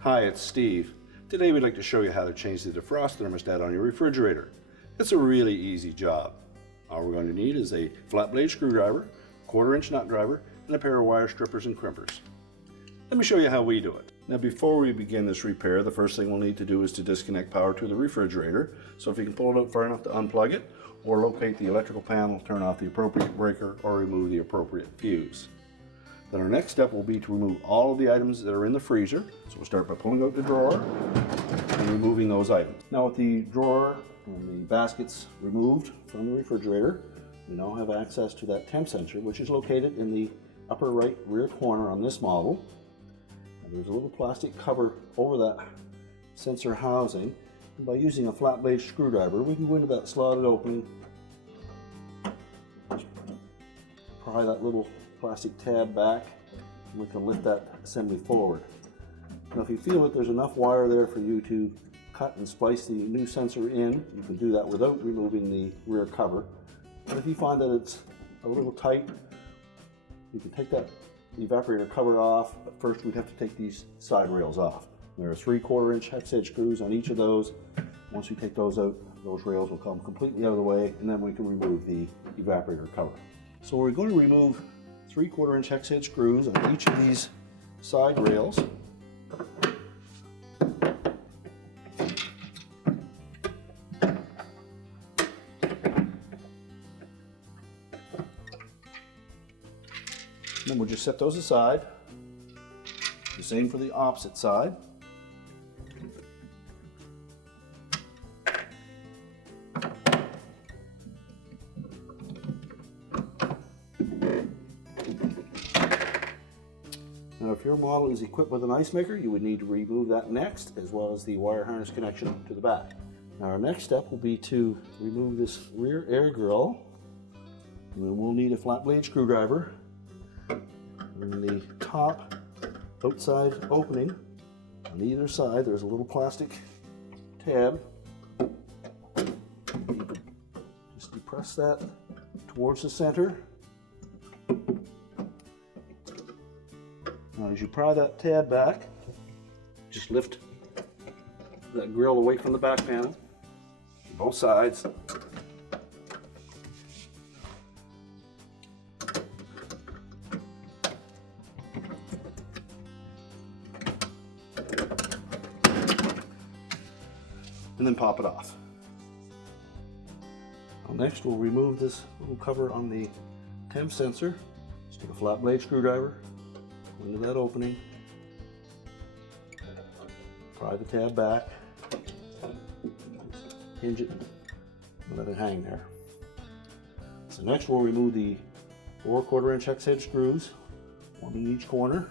Hi, it's Steve. Today we'd like to show you how to change the defrost thermostat on your refrigerator. It's a really easy job. All we're going to need is a flat blade screwdriver, 1/4-inch nut driver, and a pair of wire strippers and crimpers. Let me show you how we do it. Now before we begin this repair, the first thing we'll need to do is to disconnect power to the refrigerator. So if you can pull it out far enough to unplug it, or locate the electrical panel, turn off the appropriate breaker, or remove the appropriate fuse. Then our next step will be to remove all of the items that are in the freezer. So we'll start by pulling out the drawer and removing those items. Now with the drawer and the baskets removed from the refrigerator, we now have access to that temp sensor, which is located in the upper right rear corner on this model. And there's a little plastic cover over that sensor housing. And by using a flat blade screwdriver, we can go into that slotted opening, just pry that little plastic tab back, and we can lift that assembly forward. Now if you feel that there's enough wire there for you to cut and splice the new sensor in, you can do that without removing the rear cover. But if you find that it's a little tight, you can take that evaporator cover off, but first we'd have to take these side rails off. There are 3/4-inch hex head screws on each of those. Once we take those out, those rails will come completely out of the way, and then we can remove the evaporator cover. So we're going to remove 3/4-inch hex head screws on each of these side rails. Then we'll just set those aside. The same for the opposite side. Now if your model is equipped with an ice maker, you would need to remove that next, as well as the wire harness connection to the back. Now our next step will be to remove this rear air grill. And then we'll need a flat blade screwdriver. In the top outside opening on either side, there's a little plastic tab. You can just depress that towards the center. Now as you pry that tab back, just lift that grill away from the back panel, both sides. And then pop it off. Well, next we'll remove this little cover on the temp sensor. Just take a flat blade screwdriver, go into that opening, pry the tab back, hinge it, and let it hang there. So next we'll remove the 4/4-inch hex head screws, one in each corner.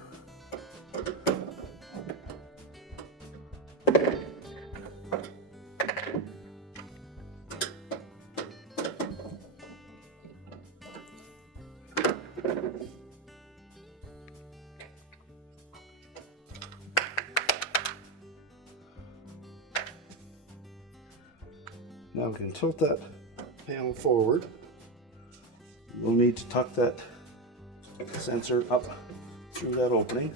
Now we can tilt that panel forward. We'll need to tuck that sensor up through that opening.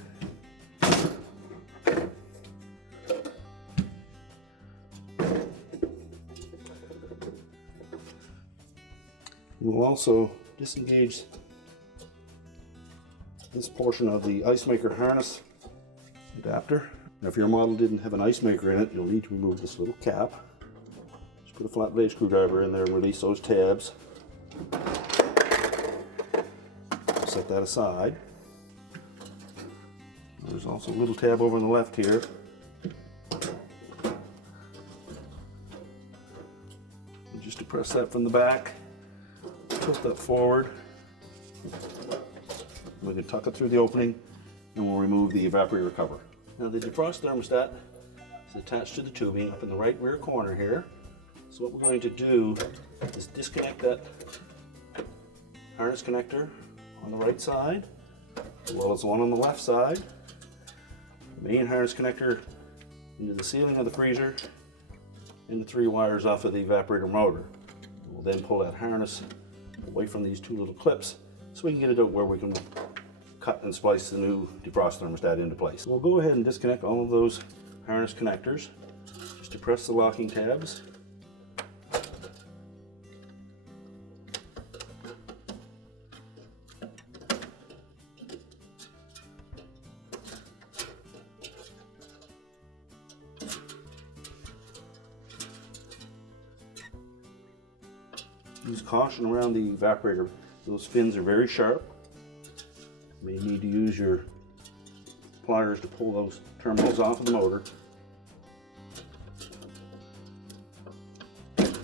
We'll also disengage this portion of the ice maker harness adapter. Now if your model didn't have an ice maker in it, you'll need to remove this little cap. Put a flat blade screwdriver in there and release those tabs. Set that aside. There's also a little tab over on the left here. And just depress that from the back, tilt that forward. We can tuck it through the opening, and we'll remove the evaporator cover. Now the defrost thermostat is attached to the tubing up in the right rear corner here. So what we're going to do is disconnect that harness connector on the right side, as well as the one on the left side. The main harness connector into the ceiling of the freezer, and the 3 wires off of the evaporator motor. We'll then pull that harness away from these two little clips so we can get it out where we can cut and splice the new defrost thermostat into place. We'll go ahead and disconnect all of those harness connectors. Just depress the locking tabs. Use caution around the evaporator. Those fins are very sharp. You may need to use your pliers to pull those terminals off of the motor. And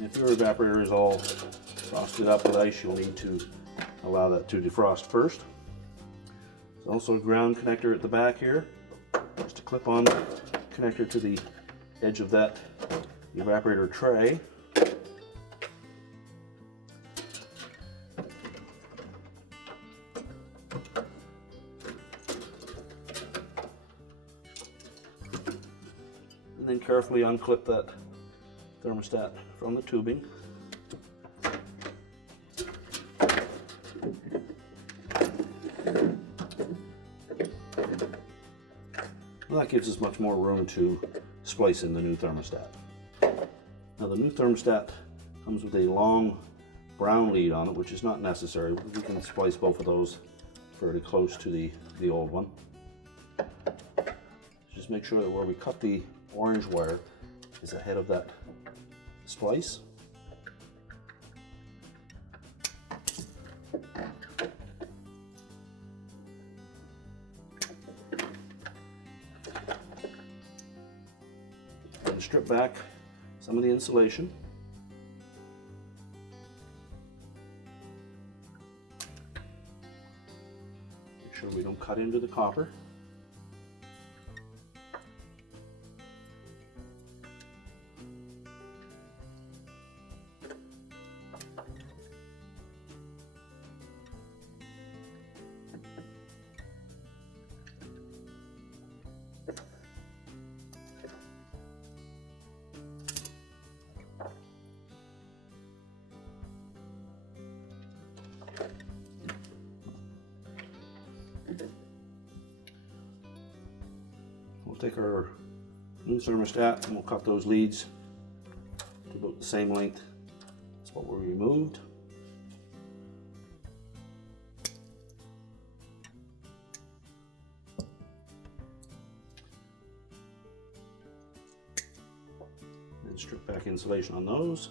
if your evaporator is all frosted up with ice, you'll need to allow that to defrost first. There's also a ground connector at the back here. Just a clip-on connector to the edge of that evaporator tray. And then carefully unclip that thermostat from the tubing. Well, that gives us much more room to splice in the new thermostat. Now the new thermostat comes with a long brown lead on it, which is not necessary. We can splice both of those fairly close to the old one. Just make sure that where we cut the orange wire is ahead of that splice. And strip back some of the insulation. Make sure we don't cut into the copper. We'll take our new thermostat and we'll cut those leads to about the same length as what we removed. And strip back insulation on those.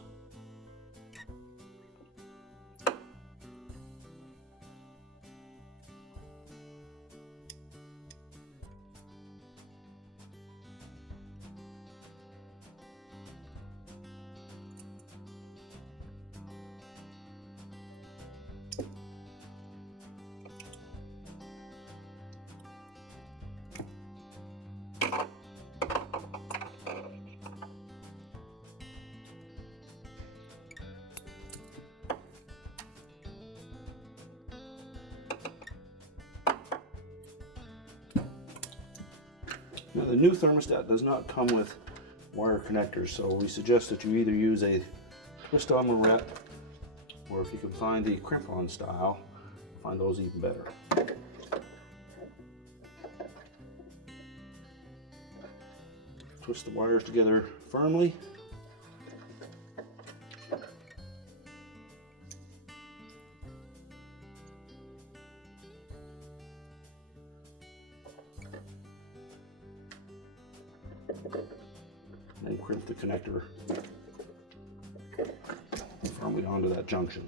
Now the new thermostat does not come with wire connectors, so we suggest that you either use a twist-on lorette, or if you can find the crimp-on style, find those even better. Twist the wires together firmly. And crimp the connector firmly onto that junction.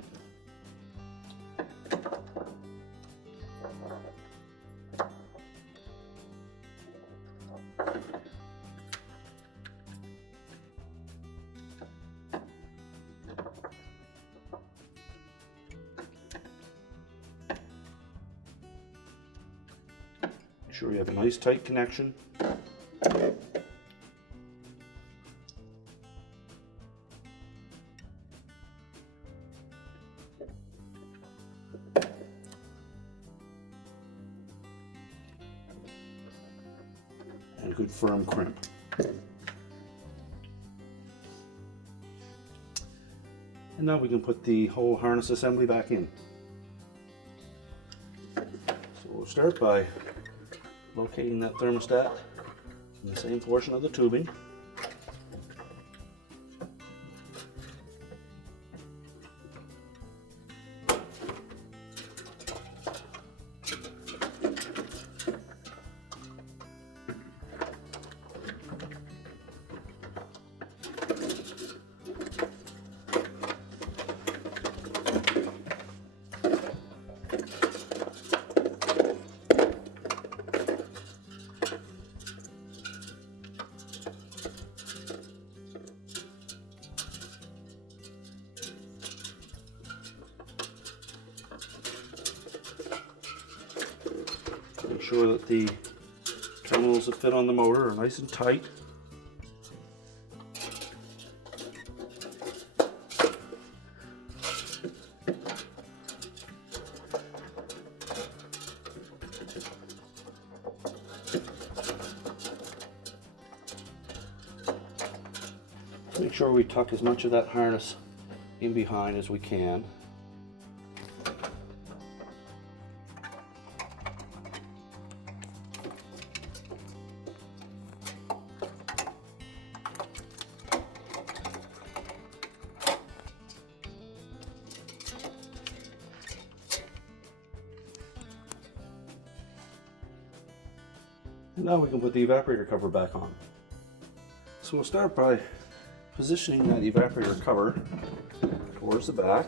Make sure you have a nice tight connection. And good firm crimp. And now we can put the whole harness assembly back in. So we'll start by locating that thermostat in the same portion of the tubing. Make sure that the terminals that fit on the motor are nice and tight. Make sure we tuck as much of that harness in behind as we can. And now we can put the evaporator cover back on. So we'll start by positioning that evaporator cover towards the back.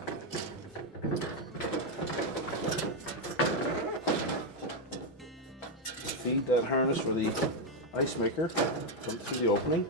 Feed that harness for the ice maker come through the opening.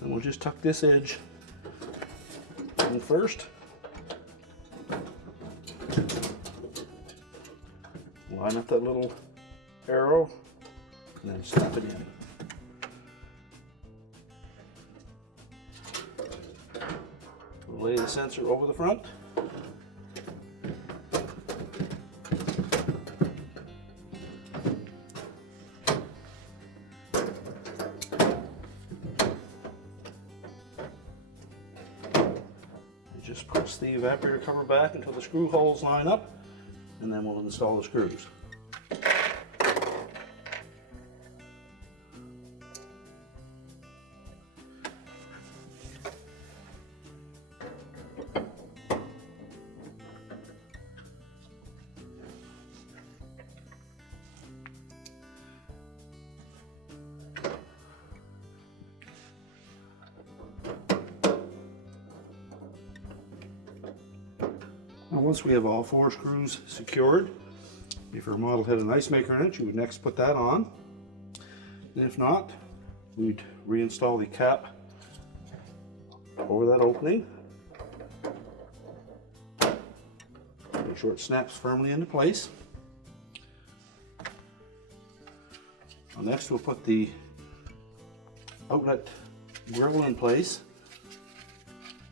And we'll just tuck this edge in first. Line up that little arrow and then snap it in. We'll lay the sensor over the front. Just press the evaporator cover back until the screw holes line up, and then we'll install the screws. Now once we have all 4 screws secured, if your model had an ice maker in it, you would next put that on. And if not, we'd reinstall the cap over that opening. Make sure it snaps firmly into place. Well, next we'll put the outlet grill in place.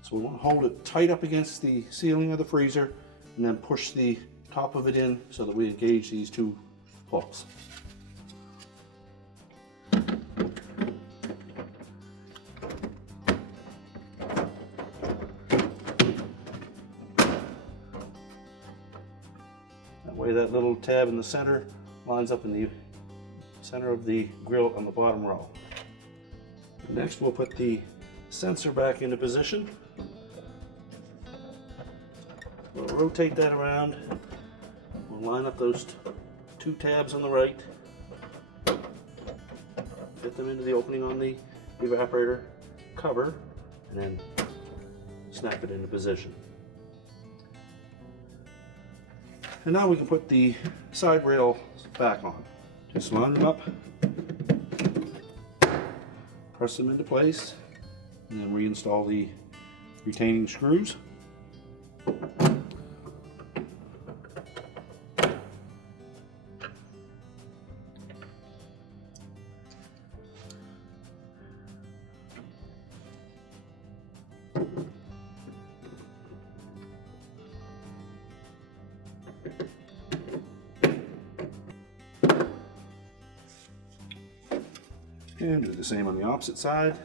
So we want to hold it tight up against the ceiling of the freezer and then push the top of it in so that we engage these 2 hooks. That way that little tab in the center lines up in the center of the grill on the bottom row. Next we'll put the sensor back into position. We'll rotate that around. We'll line up those 2 tabs on the right. Get them into the opening on the evaporator cover and then snap it into position. And now we can put the side rails back on. Just line them up, press them into place, and then reinstall the retaining screws. And do the same on the opposite side.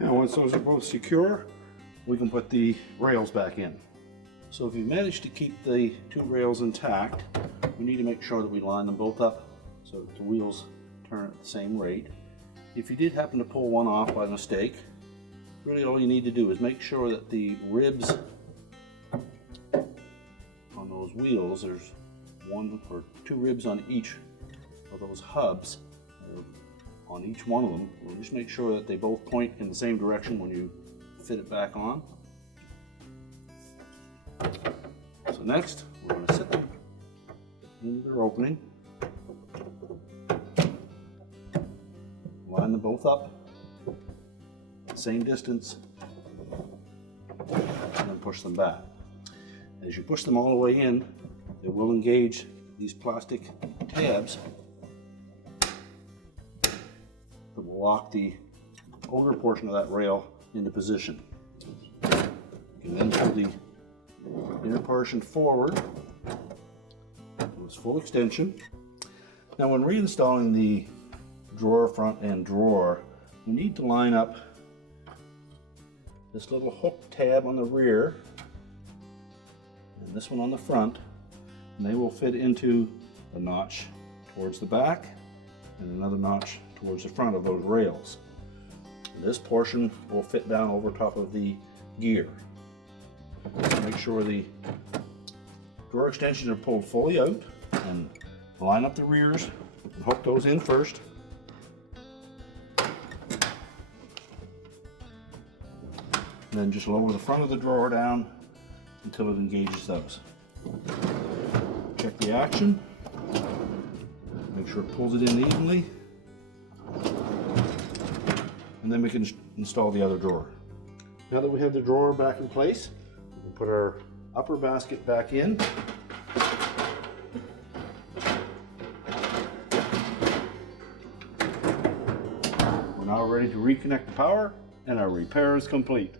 Now once those are both secure, we can put the rails back in. So if you manage to keep the two rails intact, we need to make sure that we line them both up so that the wheels turn at the same rate. If you did happen to pull one off by mistake, really all you need to do is make sure that the ribs on those wheels, there's one or two ribs on each of those hubs, on each one of them. We'll just make sure that they both point in the same direction when you fit it back on. So next, we're going to set them into their opening, line them both up, same distance, and then push them back. As you push them all the way in, it will engage these plastic tabs that will lock the outer portion of that rail into position. You can then pull the inner portion forward to its full extension. Now when reinstalling the drawer front and drawer, we need to line up this little hook tab on the rear and this one on the front, and they will fit into a notch towards the back and another notch towards the front of those rails. And this portion will fit down over top of the gear. Make sure the drawer extensions are pulled fully out, and line up the rears and hook those in first. And then just lower the front of the drawer down until it engages those. Check the action, make sure it pulls it in evenly, and then we can install the other drawer. Now that we have the drawer back in place, we can put our upper basket back in. We're now ready to reconnect the power, and our repair is complete.